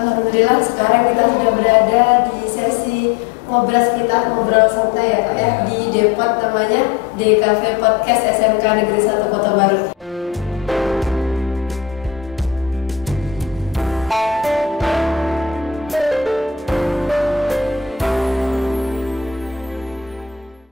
Alhamdulillah sekarang kita sudah berada di sesi ngobrol santai ya Pak ya, di Depot namanya DKV Podcast SMK Negeri 1 Kota Baru.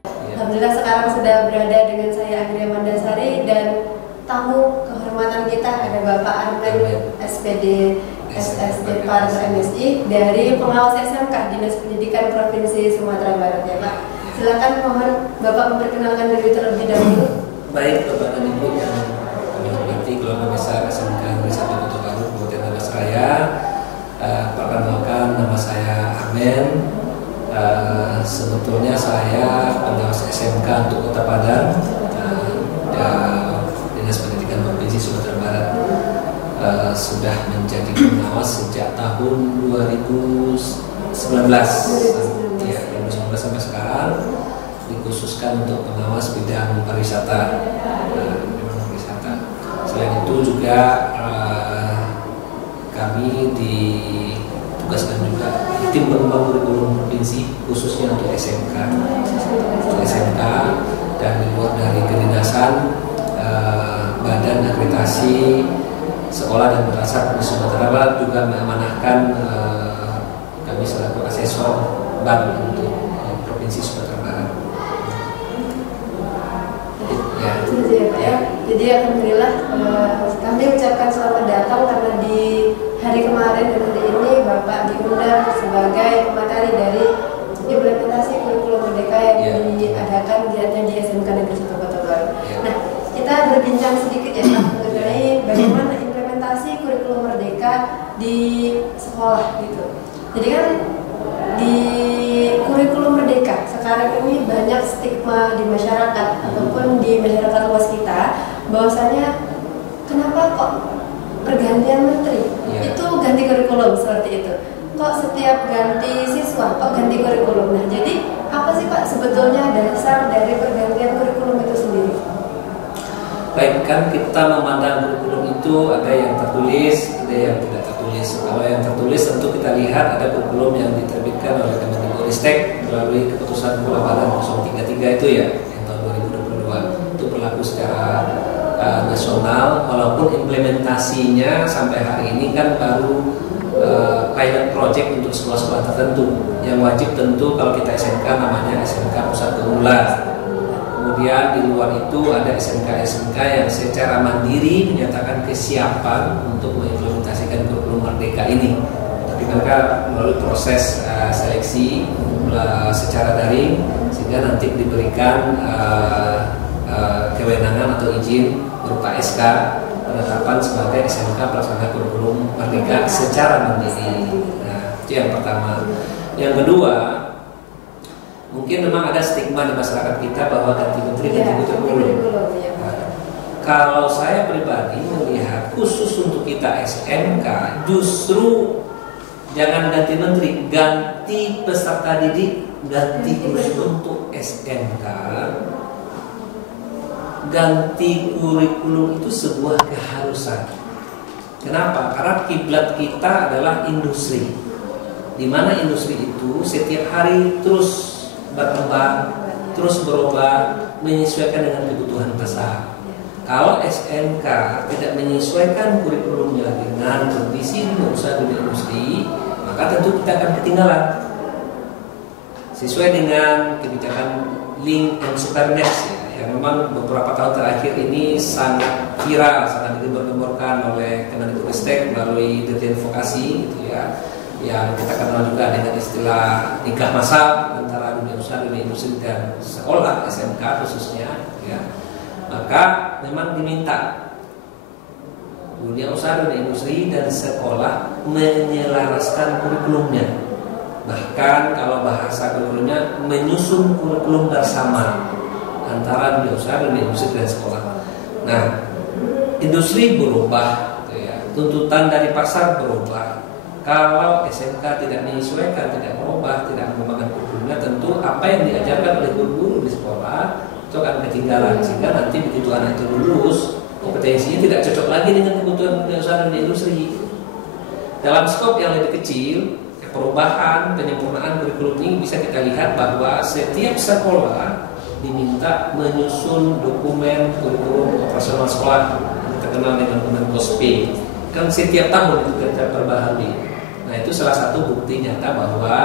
Alhamdulillah sekarang sudah berada dengan saya Agria Mandasari dan tamu kehormatan kita ada Bapak Armen SPD SSD Par MSI dari pengawas SMK Dinas Pendidikan Provinsi Sumatera Barat ya Pak. Silakan mohon Bapak memperkenalkan diri terlebih dahulu. Baik Bapak dan Ibu yang kami hormati keluarga besar SMK Negeri 1 Kota Baru Kabupaten Tabasraya. Perkenalkan nama saya Armen. Sebetulnya saya pengawas SMK untuk Kota Padang Dinas Pendidikan Provinsi Sumatera Barat. Sudah menjadi pengawas sejak tahun 2019 ya, 2019 sampai sekarang, dikhususkan untuk pengawas bidang pariwisata. Selain itu juga kami ditugaskan juga di tim pengembang kurikulum provinsi khususnya untuk SMK dan di luar dari kedinasan Badan Akreditasi Sekolah dan Madrasah di Sumatera Barat juga mengamanahkan kami selaku asesor bank untuk Provinsi Sumatera Barat. Ya. Jadi alhamdulillah kami ucapkan selamat datang karena di hari kemarin dan hari ini Bapak diundang sebagai pemateri dari implementasi kurikulum merdeka yang diadakan giatnya di SMK Negeri 1 Kota Baru. Nah, kita berbincang sedikit ya Pak mengenai bagaimana implementasi kurikulum merdeka di sekolah gitu. Jadi kan di kurikulum merdeka sekarang ini banyak stigma di masyarakat ataupun di masyarakat luas kita bahwasanya kenapa kok pergantian menteri itu ganti kurikulum seperti itu. Kok setiap ganti siswa kok ganti kurikulum. Nah, jadi apa sih Pak sebetulnya dasar dari pergantian kurikulum itu sendiri? Baik, kan kita memandang kurikulum itu ada yang tertulis, ada yang tidak tertulis. Kalau yang tertulis tentu kita lihat ada kurikulum yang diterbitkan oleh Kemendikbudristek melalui keputusan Pembahasan 033 itu ya, yang tahun 2022. Itu berlaku secara nasional, walaupun implementasinya sampai hari ini kan baru pilot project untuk sekolah-sekolah tertentu. Yang wajib tentu kalau kita SMK namanya SMK Pusat Keunggulan. Kemudian di luar itu ada SMK-SMK yang secara mandiri menyatakan kesiapan untuk mengimplementasikan kurikulum merdeka ini. Tapi mereka melalui proses seleksi secara daring sehingga nanti diberikan kewenangan atau izin berupa SK penetapan sebagai SMK pelaksana kurikulum merdeka secara mandiri. Nah, itu yang pertama. Yang kedua, mungkin memang ada stigma di masyarakat kita bahwa ganti menteri ganti kurikulum. Kalau saya pribadi melihat khusus untuk kita SMK justru jangan ganti menteri, ganti peserta didik, ganti kurikulum untuk SMK. Ganti kurikulum itu sebuah keharusan. Kenapa? Karena kiblat kita adalah industri, di mana industri itu setiap hari terus berkembang, terus berubah, menyesuaikan dengan kebutuhan pasar. Kalau SMK tidak menyesuaikan kurikulumnya dengan kondisi usaha dunia industri, maka tentu kita akan ketinggalan. Sesuai dengan kebijakan Link and Supernex yang memang beberapa tahun terakhir ini sangat viral, sangat digembar-gemborkan oleh Kemendikbudristek melalui Dirjen Vokasi gitu ya. Yang kita kenal juga dengan istilah nikah massal antara dunia usaha, dunia industri dan sekolah SMK khususnya ya. Maka memang diminta dunia usaha, dunia industri dan sekolah menyelaraskan kurikulumnya. Bahkan kalau bahasa kurikulumnya menyusun kurikulum bersama antara dunia usaha, dunia industri dan sekolah. Nah, industri berubah gitu ya. Tuntutan dari pasar berubah. Kalau SMK tidak menyesuaikan, tidak merubah, tidak mengembangkan kurikulumnya, tentu apa yang diajarkan oleh guru-guru di sekolah itu akan ketinggalan. Sehingga nanti begitu anak itu lulus, kompetensinya tidak cocok lagi dengan kebutuhan dunia usaha dan industri. Dalam skop yang lebih kecil, perubahan penyempurnaan kurikulum ini bisa kita lihat bahwa setiap sekolah diminta menyusun dokumen kurikulum operasional sekolah yang terkenal dengan dokumen KOSP. Kan setiap tahun itu kita perbaharui. Nah, itu salah satu bukti nyata bahwa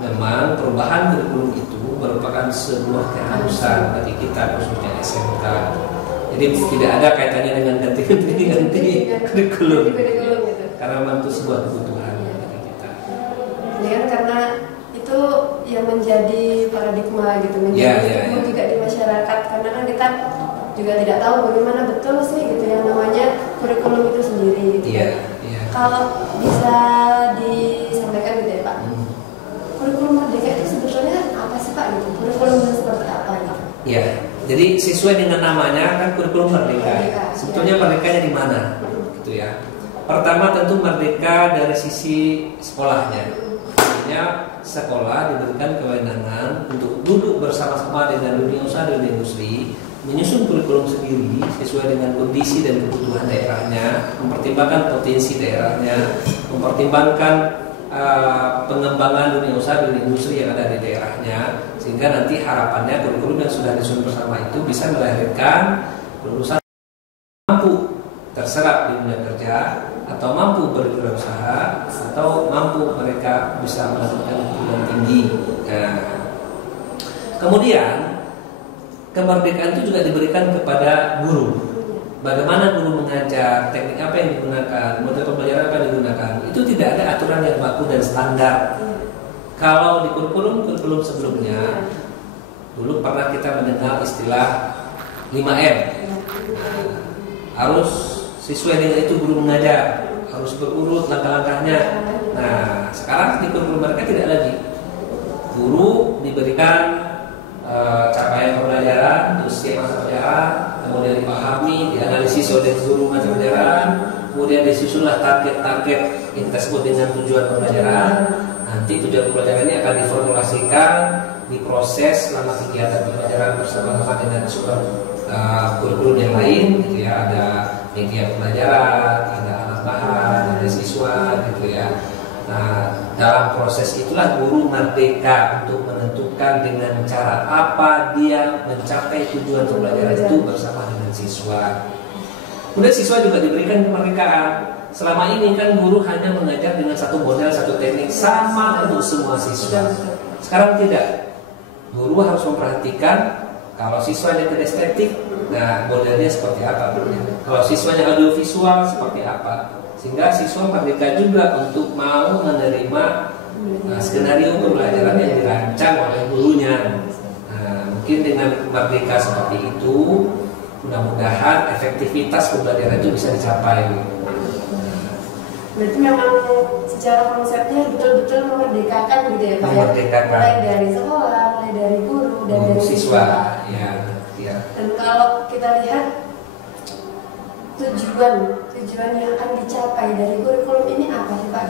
memang perubahan kurikulum itu merupakan sebuah keharusan bagi kita khususnya SMK. Jadi tidak ada kaitannya dengan ganti kurikulum, karena memang itu sebuah kebutuhan bagi kita. Ya kan, karena itu yang menjadi paradigma gitu, menjadi juga di masyarakat. Karena kan kita juga tidak tahu bagaimana betul sih gitu yang namanya kurikulum itu sendiri. Gitu. Kalau bisa disampaikan gitu ya Pak, kurikulum merdeka itu sebetulnya apa sih Pak gitu? Kurikulum seperti apa gitu? Ya, jadi sesuai dengan namanya kan kurikulum merdeka. Sebetulnya merdekanya di mana? Gitu ya. Pertama tentu merdeka dari sisi sekolahnya. Artinya sekolah diberikan kewenangan untuk duduk bersama-sama dengan dunia usaha dan industri, menyusun kurikulum sendiri sesuai dengan kondisi dan kebutuhan daerahnya, mempertimbangkan potensi daerahnya, mempertimbangkan pengembangan dunia usaha dan industri yang ada di daerahnya, sehingga nanti harapannya kurikulum yang sudah disusun bersama itu bisa melahirkan lulusan mampu terserap di dunia kerja, atau mampu berwirausaha, atau mampu mereka bisa melakukan pendidikan tinggi. Nah, kemudian kemerdekaan itu juga diberikan kepada guru. Bagaimana guru mengajar, teknik apa yang digunakan, metode pembelajaran apa yang digunakan, itu tidak ada aturan yang baku dan standar. Kalau di kurikulum sebelumnya, dulu pernah kita mendengar istilah 5M. Harus sesuai dengan itu guru mengajar, harus berurut langkah-langkahnya. Nah, sekarang di kurikulum mereka tidak lagi. Guru diberikan capaian pembelajaran, terus skema pembelajaran, kemudian dipahami, dianalisis oleh guru mata pelajaran, kemudian disusunlah target-target yang kita sebut dengan tujuan pembelajaran. Nanti tujuan pembelajaran ini akan diformulasikan, diproses selama kegiatan pembelajaran bersama-sama dengan sumber kurikulum yang lain, gitu ya. Ada media pembelajaran, ada alat bahan, ada siswa, gitu ya. Nah, dalam proses itulah guru merdeka untuk menentukan dengan cara apa dia mencapai tujuan pembelajaran itu bersama dengan siswa. Kemudian siswa juga diberikan kemerdekaan. Selama ini kan guru hanya mengajar dengan satu model, satu teknik sama untuk semua siswa. Sekarang tidak. Guru harus memperhatikan kalau siswanya kinestetik, nah modelnya seperti apa? Kalau siswanya audiovisual seperti apa? Sehingga siswa merdeka juga untuk mau menerima skenario pembelajaran yang dirancang oleh gurunya. Nah, mungkin dengan merdeka seperti itu, mudah-mudahan efektivitas pembelajaran itu bisa dicapai. Berarti memang secara konsepnya betul-betul memerdekakan gitu ya Pak? Memerdekakan. Mulai dari sekolah, mulai dari guru, dan dari siswa. Ya. Dan kalau kita lihat tujuan yang akan dicapai dari kurikulum ini apa sih Pak?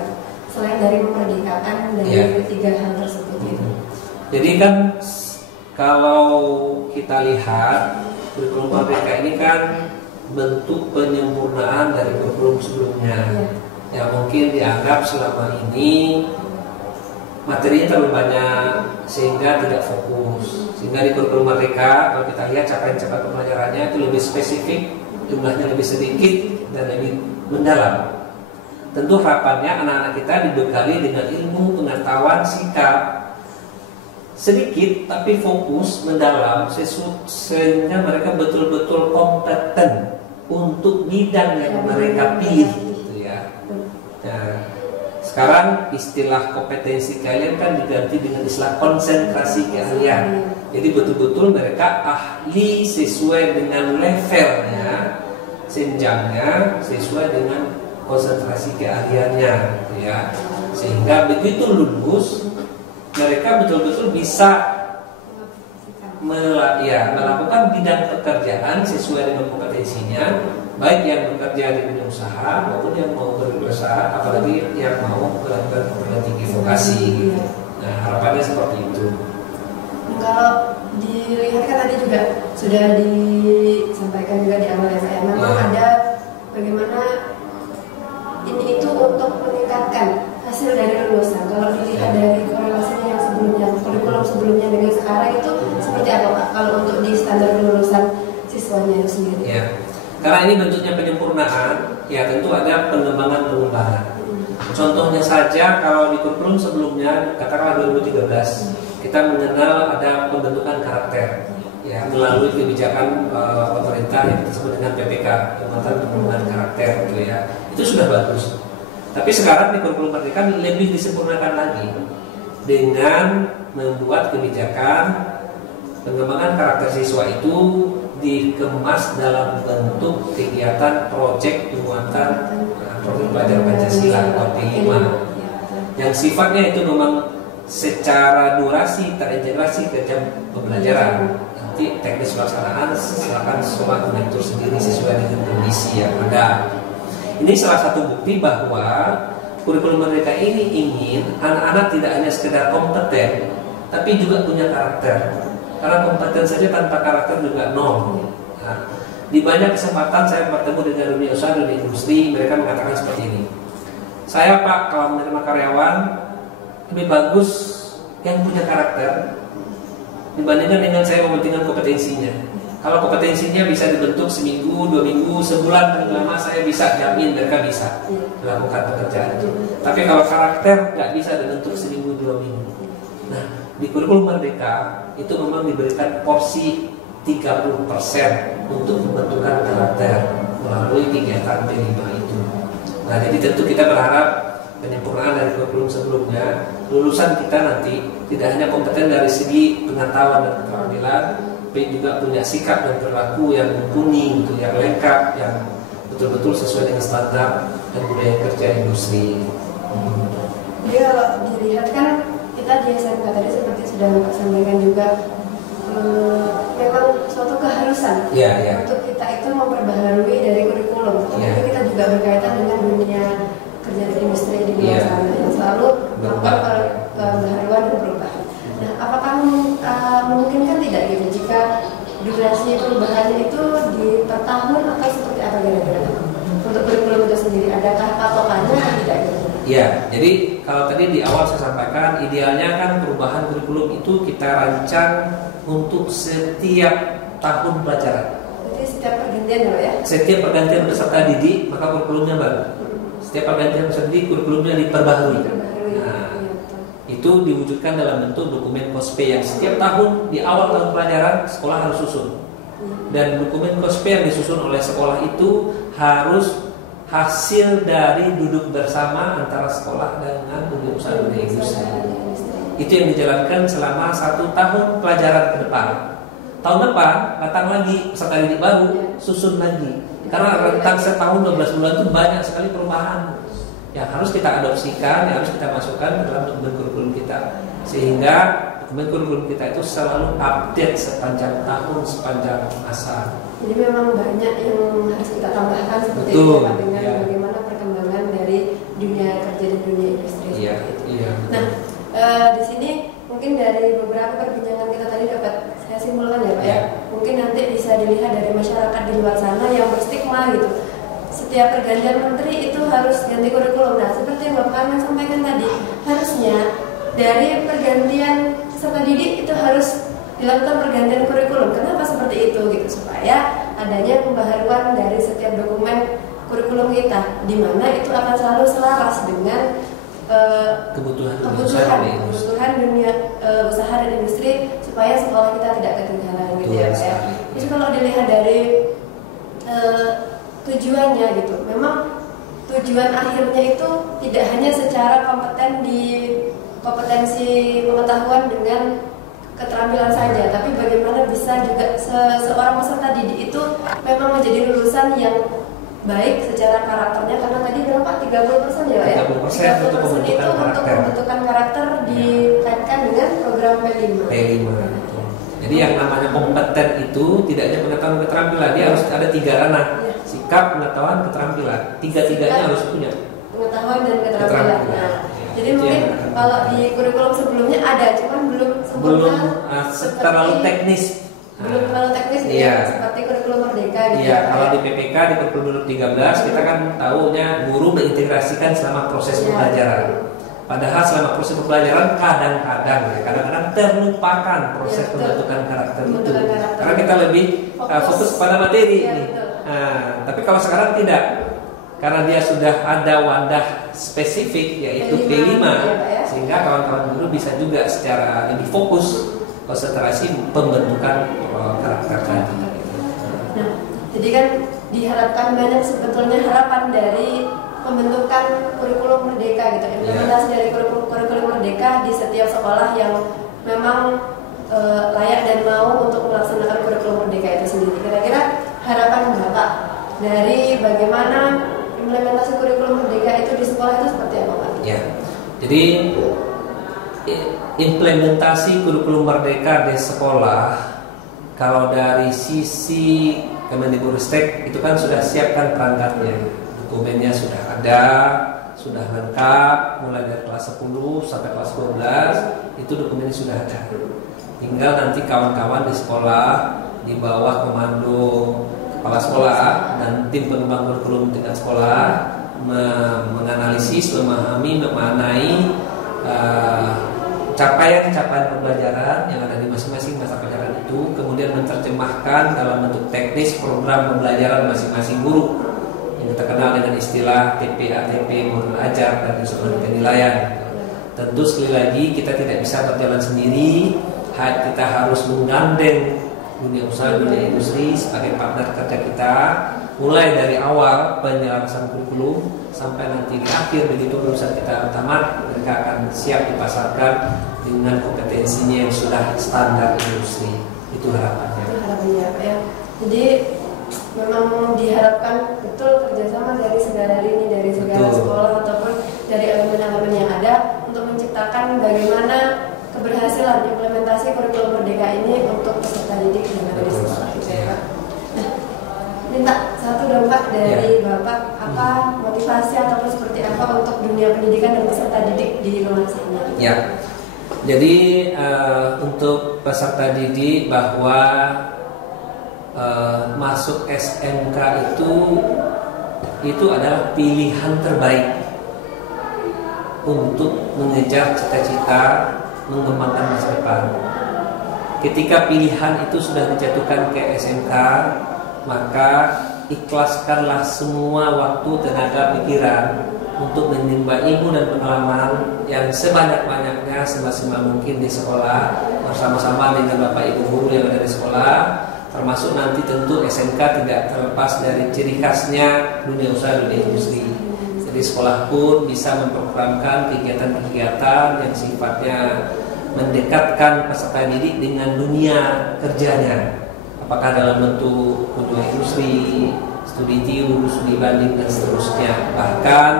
Selain dari memerdekakan dari ketiga hal tersebut itu. Jadi kan kalau kita lihat kurikulum merdeka ini kan bentuk penyempurnaan dari kurikulum sebelumnya. Yang mungkin dianggap selama ini materinya terlalu banyak sehingga tidak fokus. Sehingga di kurikulum merdeka kalau kita lihat capaian-capaian pembelajarannya itu lebih spesifik, jumlahnya lebih sedikit dan lebih mendalam. Tentu harapannya anak-anak kita dibekali dengan ilmu, pengetahuan, sikap sedikit tapi fokus, mendalam, sehingga mereka betul-betul kompeten untuk bidang yang mereka pilih, gitu ya. Nah, sekarang istilah kompetensi kalian kan diganti dengan istilah konsentrasi keahlian. Jadi betul-betul mereka ahli sesuai dengan levelnya, jenjangnya, sesuai dengan konsentrasi keahliannya, gitu ya. Sehingga begitu lulus, mereka betul-betul bisa melakukan bidang pekerjaan sesuai dengan kompetensinya, baik yang bekerja di dunia usaha maupun yang mau berwirausaha, apalagi yang mau melakukan perguruan tinggi vokasi. Nah, harapannya seperti itu. Kalau dilihat kan tadi juga sudah disampaikan juga di awal ya saya, memang ada bagaimana ini itu untuk meningkatkan sebelumnya dengan sekarang itu seperti apa Pak? Kalau untuk di standar kelulusan siswanya itu sendiri? Ya, karena ini bentuknya penyempurnaan, ya tentu ada pengembangan. Contohnya saja kalau di kurikulum sebelumnya, katakanlah 2013, kita mengenal ada pembentukan karakter, ya melalui kebijakan pemerintah yang disebut dengan PPK, pengembangan karakter, gitu ya. Itu sudah bagus. Tapi sekarang di kurikulum Merdeka lebih disempurnakan lagi dengan membuat kebijakan pengembangan karakter siswa itu dikemas dalam bentuk kegiatan proyek penguatan program pelajaran Pancasila atau P5 yang sifatnya itu memang secara durasi terintegrasi ke jam pembelajaran. Nanti teknis pelaksanaan silakan semua mengatur sendiri sesuai dengan kondisi yang ada. Ini salah satu bukti bahwa kurikulum Merdeka ini ingin anak-anak tidak hanya sekedar kompeten, tapi juga punya karakter. Karena kompeten saja tanpa karakter juga nol. Nah, di banyak kesempatan saya bertemu dengan dunia usaha, dunia industri, mereka mengatakan seperti ini. Saya Pak, kalau menerima karyawan lebih bagus yang punya karakter dibandingkan dengan saya mementingkan kompetensinya. Kalau kompetensinya bisa dibentuk seminggu, 2 minggu, sebulan, paling lama saya bisa jamin mereka bisa melakukan pekerjaan itu. Tapi kalau karakter nggak bisa dibentuk seminggu, 2 minggu. Nah, di kurikulum Merdeka itu memang diberikan porsi 30% untuk pembentukan karakter melalui kegiatan P5 itu. Nah, jadi tentu kita berharap penyempurnaan dari kurikulum sebelumnya, lulusan kita nanti tidak hanya kompeten dari segi pengetahuan dan keterampilan, tapi juga punya sikap dan perilaku yang mumpuni, yang lengkap, yang betul-betul sesuai dengan standar dan budaya kerja industri. Jadi kalau dilihat kan kita di SMK tadi seperti sudah Bapak sampaikan juga, memang suatu keharusan untuk kita itu memperbaharui dari kurikulum. Tapi kita juga berkaitan dengan dunia kerja di industri di luar sana yang selalu melakukan pembaharuan dan perubahan. Nah, apakah memungkinkan tidak gitu jika durasi perubahannya itu di per tahun atau seperti apa kira-kira untuk kurikulum itu sendiri? Adakah patokannya atau tidak gitu? Ya, jadi kalau tadi di awal saya sampaikan idealnya kan perubahan kurikulum itu kita rancang untuk setiap tahun pelajaran. Jadi setiap pergantian ya? Setiap pergantian peserta didik maka kurikulumnya baru. Setiap pergantian peserta didik kurikulumnya diperbaharui. Nah, itu diwujudkan dalam bentuk dokumen KOSPE yang setiap tahun di awal tahun pelajaran sekolah harus susun. Dan dokumen KOSPE yang disusun oleh sekolah itu harus hasil dari duduk bersama antara sekolah dengan dunia usaha dan industri. Itu yang dijalankan selama 1 tahun pelajaran ke depan. Tahun depan datang lagi peserta didik baru, susun lagi. Karena rentang setahun 12 bulan itu banyak sekali perubahan yang harus kita adopsikan, yang harus kita masukkan ke dalam dokumen kurikulum kita, sehingga dokumen kurikulum kita itu selalu update sepanjang tahun, sepanjang masa. Jadi memang banyak yang harus kita tambahkan seperti itu Pak, dengan bagaimana perkembangan dari dunia kerja dan dunia industri. Nah, di sini mungkin dari beberapa perbincangan kita tadi dapat saya simpulkan ya Pak ya. Mungkin nanti bisa dilihat dari masyarakat di luar sana yang berstigma gitu. Setiap pergantian menteri itu harus ganti kurikulum. Nah, seperti yang Bapak Arman sampaikan tadi, harusnya dari pergantian peserta didik itu harus dilakukan pergantian kurikulum. Kenapa seperti itu gitu? Supaya adanya pembaharuan dari setiap dokumen kurikulum kita, di mana itu akan selalu selaras dengan kebutuhan dunia usaha dan industri, supaya sekolah kita tidak ketinggalan gitu ya Pak ya. Jadi kalau dilihat dari tujuannya gitu, memang tujuan akhirnya itu tidak hanya secara kompeten di kompetensi pengetahuan dengan keterampilan saja, tapi bagaimana bisa juga seorang peserta didik itu memang menjadi lulusan yang baik secara karakternya, karena tadi berapa 30% ya Pak ya? 30% itu untuk pembentukan karakter dikaitkan dengan program P5. Jadi yang namanya kompeten itu tidak hanya pengetahuan keterampilan, dia harus ada 3 ranah. Sikap, pengetahuan, keterampilan. Tiga-tiganya harus punya. Pengetahuan dan keterampilan. Nah, jadi mungkin kalau di kurikulum sebelumnya ada, cuman belum terlalu teknis. Belum terlalu teknis seperti kurikulum Merdeka gitu. Iya, kalau di PPK di kurikulum 13 kita kan tahunya guru mengintegrasikan selama proses pembelajaran. Padahal selama proses pembelajaran kadang-kadang terlupakan proses pembentukan karakter itu. Karena kita lebih fokus pada materi ini. Tapi kalau sekarang tidak, karena dia sudah ada wadah spesifik yaitu P5, sehingga kawan-kawan guru bisa juga secara lebih fokus konsentrasi pembentukan karakter tadi. Nah, jadi kan diharapkan banyak sebetulnya harapan dari pembentukan kurikulum merdeka gitu, implementasi dari kurikulum merdeka di setiap sekolah yang memang layak dan mau untuk melaksanakan kurikulum merdeka itu sendiri. Kira-kira harapan Bapak dari bagaimana implementasi kurikulum merdeka itu di sekolah itu seperti apa, Pak? Ya, jadi implementasi kurikulum merdeka di sekolah, kalau dari sisi Kemendikbudristek itu kan sudah siapkan perangkatnya, dokumennya sudah ada, sudah lengkap, mulai dari kelas 10 sampai kelas 12 itu dokumennya sudah ada. Tinggal nanti kawan-kawan di sekolah di bawah komando kepala sekolah dan tim pengembang kurikulum tingkat sekolah menganalisis, memahami, memaknai capaian-capaian pembelajaran yang ada di masing-masing mata pelajaran itu, kemudian menerjemahkan dalam bentuk teknis program pembelajaran masing-masing guru yang kita kenal dengan istilah TP/ATP, modul ajar dan instrumen penilaian. Tentu sekali lagi kita tidak bisa berjalan sendiri, kita harus menggandeng dunia usaha, dunia industri sebagai partner kerja kita, mulai dari awal penyelesaian kurikulum sampai nanti di akhir begitu lulusan kita tamat, mereka akan siap dipasarkan dengan kompetensinya yang sudah standar industri. Itu harapannya. Itu harapannya, Pak ya. Jadi memang diharapkan betul kerjasama dari segala lini, dari segala sekolah ataupun dari elemen-elemen yang ada untuk menciptakan bagaimana keberhasilan implementasi kurikulum merdeka ini untuk peserta didik yang ada di sekolah. Nah, minta satu dong Pak dari Bapak, apa motivasi ataupun seperti apa untuk dunia pendidikan dan peserta didik di Lumajang ini? Ya, jadi untuk peserta didik bahwa masuk SMK itu adalah pilihan terbaik untuk mengejar cita-cita mengembangkan masa depan. Ketika pilihan itu sudah dijatuhkan ke SMK, maka ikhlaskanlah semua waktu, tenaga, pikiran untuk menimba ilmu dan pengalaman yang sebanyak-banyaknya semaksimal mungkin di sekolah bersama-sama dengan Bapak Ibu guru yang ada di sekolah, termasuk nanti tentu SMK tidak terlepas dari ciri khasnya dunia usaha, dunia industri. Jadi sekolah pun bisa memprogramkan kegiatan-kegiatan yang sifatnya mendekatkan peserta didik dengan dunia kerjanya, apakah dalam bentuk dunia industri, studi tiru, studi banding dan seterusnya. Bahkan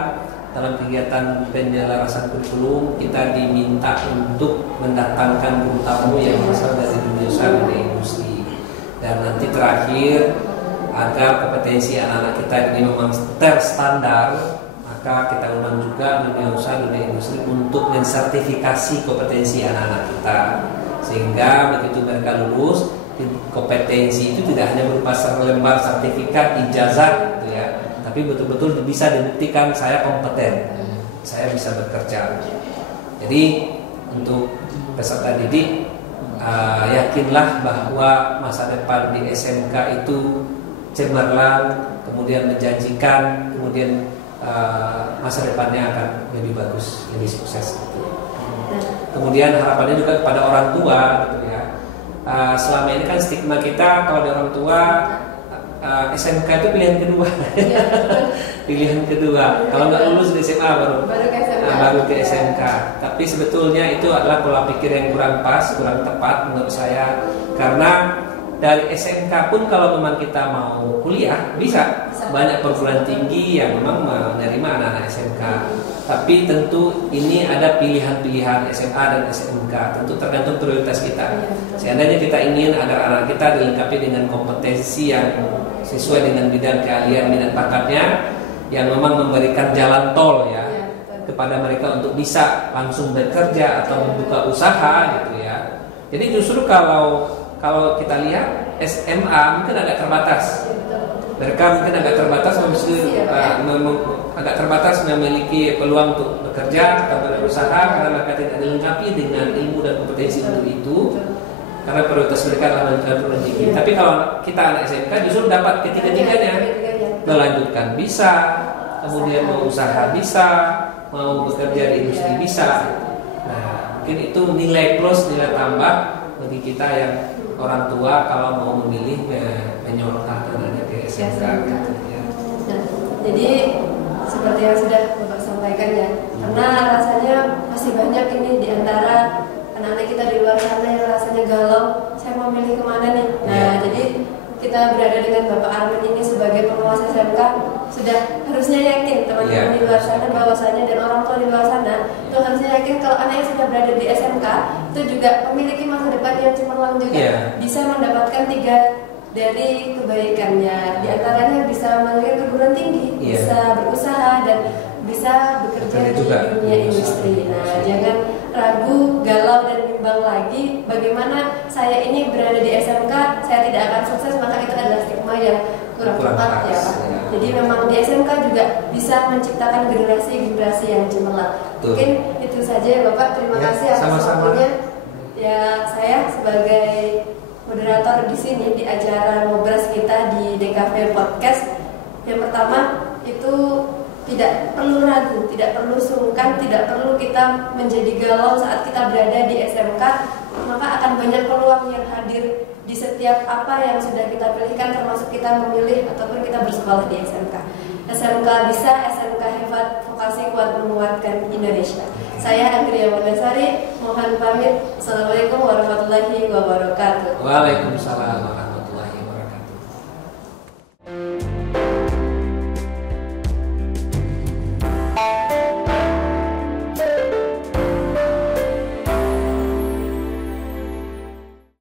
dalam kegiatan penyelarasan kurikulum kita diminta untuk mendatangkan guru tamu yang berasal dari dunia usaha dan industri. Dan nanti terakhir, agar kompetensi anak-anak kita ini memang terstandar, maka kita undang juga dunia usaha, dunia industri untuk mensertifikasi kompetensi anak-anak kita, sehingga begitu mereka lulus, kompetensi itu tidak hanya berupa lembar sertifikat ijazah gitu ya, tapi betul-betul bisa dibuktikan saya kompeten, saya bisa bekerja. Jadi untuk peserta didik, yakinlah bahwa masa depan di SMK itu cemerlang, kemudian menjanjikan, kemudian masa depannya akan lebih bagus, lebih sukses gitu. Kemudian harapannya juga kepada orang tua gitu ya. Selama ini kan stigma kita kalau ada orang tua SMK itu pilihan kedua. Ya, pilihan kedua. Kalau nggak lulus di SMA baru ke SMK. Tapi sebetulnya itu adalah pola pikir yang kurang pas, kurang tepat menurut saya. Karena dari SMK pun kalau memang kita mau kuliah bisa. Banyak perguruan tinggi yang memang menerima anak-anak SMK. Tapi tentu ini ada pilihan-pilihan SMA dan SMK. Tentu tergantung prioritas kita. Seandainya kita ingin agar anak kita dilengkapi dengan kompetensi yang sesuai dengan bidang keahlian, minat bakatnya, yang memang memberikan jalan tol ya kepada mereka untuk bisa langsung bekerja atau membuka usaha gitu ya. Jadi justru kalau kita lihat SMA mungkin agak terbatas. mereka mungkin agak terbatas agak terbatas memiliki peluang untuk bekerja atau berusaha karena mereka tidak dilengkapi dengan ilmu dan kompetensi untuk itu. Karena prioritas mereka adalah perguruan tinggi. Tapi kalau kita anak SMK justru dapat ketiga-tiganya, melanjutkan bisa, kemudian mau usaha bisa, mau bekerja di industri bisa. Nah, mungkin itu nilai plus, nilai tambah bagi kita yang orang tua kalau mau memilih menyorongkan anaknya ke SMK. Gitu, ya. Nah, jadi seperti yang sudah Bapak sampaikan ya, karena rasanya masih banyak ini di antara anak-anak kita di luar sana yang rasanya galau, saya mau milih kemana nih? Nah, jadi kita berada dengan Bapak Armin ini sebagai pengawas SMK sudah harusnya yakin teman-teman di luar sana bahwasanya dan orang tua di luar sana itu harusnya yakin kalau anaknya sudah berada di SMK itu juga memiliki masa depan yang cemerlang juga, bisa mendapatkan 3 dari kebaikannya, di antaranya bisa masuk perguruan tinggi, bisa berusaha dan bisa bekerja di dunia industri. Nah, jangan ragu, galau dan bimbang lagi bagaimana saya ini berada di SMK, saya tidak akan sukses, maka itu adalah stigma yang kurang tepat ya Pak. Jadi memang di SMK juga bisa menciptakan generasi-generasi yang cemerlang. Mungkin itu saja ya Bapak, terima kasih atas waktunya. Ya, saya sebagai moderator di sini di acara Ngobras kita di DKV Podcast. Yang pertama itu tidak perlu ragu, tidak perlu sungkan, tidak perlu kita menjadi galau saat kita berada di SMK, maka akan banyak peluang yang hadir di setiap apa yang sudah kita pilihkan, termasuk kita memilih ataupun kita bersekolah di SMK. SMK bisa, SMK hebat, vokasi kuat menguatkan Indonesia. Saya Anggria Wardasari, mohon pamit. Assalamualaikum warahmatullahi wabarakatuh. Waalaikumsalam.